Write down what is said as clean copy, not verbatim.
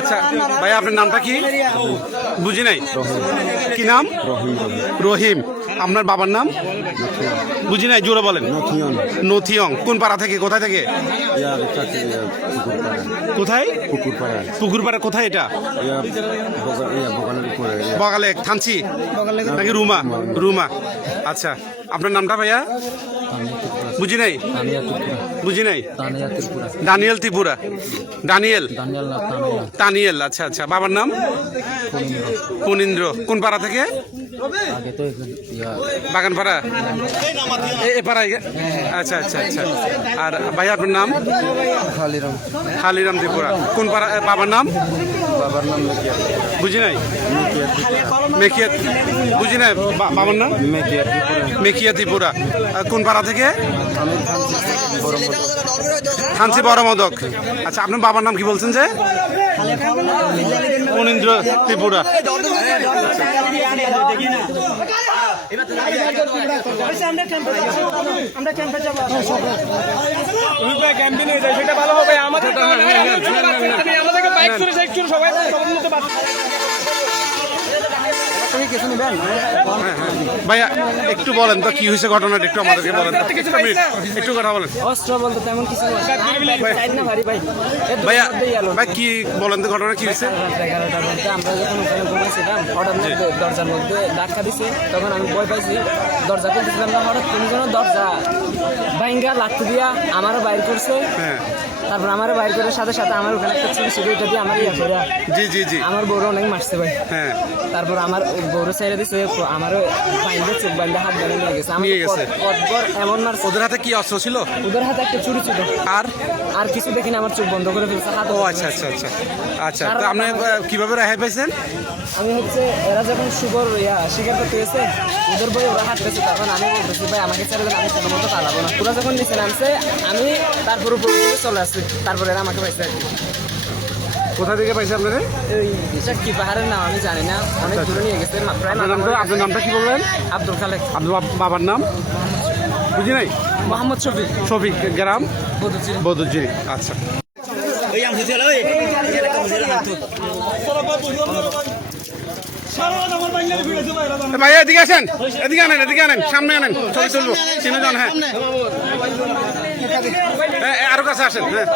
আচ্ছা ভাই, আপনার নামটা কি? বুঝি নাই। কি নাম? রহিম। আপনার বাবার নাম? বুঝি নাই, জোরে বলেন। নথিয়ং। কোন পাড়া থেকে? কোথায় থেকে? কোথায়? পুকুরপাড়া। কোথায় এটা? বগালে থানচি নাকি রুমা? রুমা। আচ্ছা, আপনার নামটা ভাইয়া? বুঝি নাই। বুঝি নাই। দানিয়েল ত্রিপুরা। দানিয়েল তানিয়েল। আচ্ছা আচ্ছা, বাবার নাম? ফণীন্দ্র। কোন পাড়া থেকে? বাগানপাড়া। এ পাড়ায়? আচ্ছা আচ্ছা আচ্ছা। আর ভাই আপনার নাম? হালিরাম ত্রিপুরা। কোন পাড়া? বাবার নাম? বুঝি নাই। মেকিয়াত। বুঝি নাই। বাবার নাম? মেকিয়া ত্রিপুরা। কোন পাড়া থেকে? থানচি বড় মদক। আচ্ছা, আপনার বাবার নাম কি বলছেন যে? ফণীন্দ্র ত্রিপুরা। ভাইয়া একটু বলেন তো কি হয়েছে ঘটনাটা, একটু আমাদেরকে বলেন তো। একটু কথা বলেন। অস্ত্র বলতে তেমন কিছু ভাইয়া ভাই কি বলেন তো, ঘটনা কি হয়েছে? 11টা বলতে আমরা যখন ওখানে ঘুমাইছিলাম, হঠাৎ মধ্যে দরজার মধ্যে ধাক্কা দিছে। তখন আমি ভয় পাইছি, দরজা খুলতেছিলাম না, হঠাৎ কোন যেন দরজা ভাঙ্গা লাঠি দিয়া আমারও বাইর করছে। তারপর আমারও বাইর করার সাথে সাথে আমার ওখানে একটা ছিল, সেটা দিয়ে আমার ইয়া করে জি জি জি আমার বউরা অনেক মারছে ভাই। হ্যাঁ। তারপর আমার বউরা ছেড়ে দিছে, আমারও বাইন্দে চোখ বাইন্দে হাত বাইন্দে নিয়ে গেছে। নিয়ে গেছে। কতবার এমন মারছে। ওদের হাতে কি অস্ত্র ছিল? ওদের হাতে একটা চুরি ছিল। আর কিছু দেখিনি, আমার চোখ বন্ধ করে ফেলছে হাত। ও আচ্ছা আচ্ছা আচ্ছা আচ্ছা। তো আপনি কিভাবে রেহাই পাইছেন? আমি এরা যখন শিকার করতে গেছে, ওদের বই ওরা হাঁটতেছে, তখন আমি বলতেছি ভাই আমাকে ছেড়ে দেন, আমি কোনো মতো পালাবো না। ওরা যখন নিচে নামছে, আমি তারপর উপর দিকে চলে আসছি। তারপরে এরা আমাকে পাইছে আর কি। কোথা থেকে পাইছে আপনারা? এটা কি পাহাড়ের নাম আমি জানি না, অনেক দূরে নিয়ে গেছে। আপনার নামটা কি বললেন? আব্দুল খালেক। আপনার বাবার নাম? বুঝি নাই। মোহাম্মদ শফিক। শফিক। গ্রাম? বদুচিরি। বদুচিরি। আচ্ছা। ভাইয়া এদিকে আসেন, এদিকে আনেন, এদিকে আনেন, সামনে আনেন, ছবি তুলবো। চিনে যান। হ্যাঁ, আরো কাছে আসেন। হ্যাঁ।